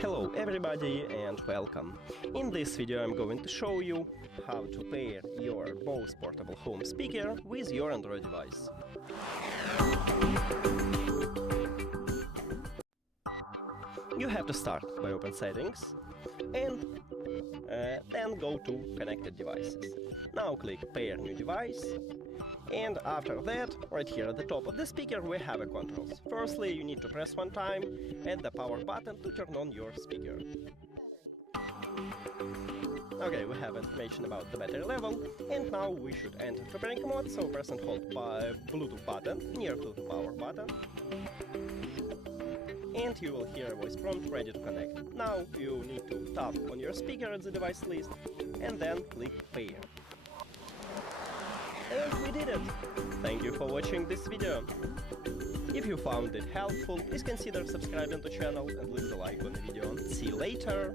Hello everybody and welcome. In this video I'm going to show you how to pair your BOSE Portable Home Speaker with your Android device. You have to start by open settings and then go to connected devices. Now click pair new device, and after that, right here at the top of the speaker we have a controls. Firstly, you need to press one time and the power button to turn on your speaker. Okay, we have information about the battery level, and now we should enter to pairing mode, so press and hold Bluetooth button near to the power button. And you will hear a voice prompt ready to connect. Now you need to tap on your speaker at the device list and then click pair. And we did it! Thank you for watching this video. If you found it helpful, please consider subscribing to the channel and leave a like on the video. See you later!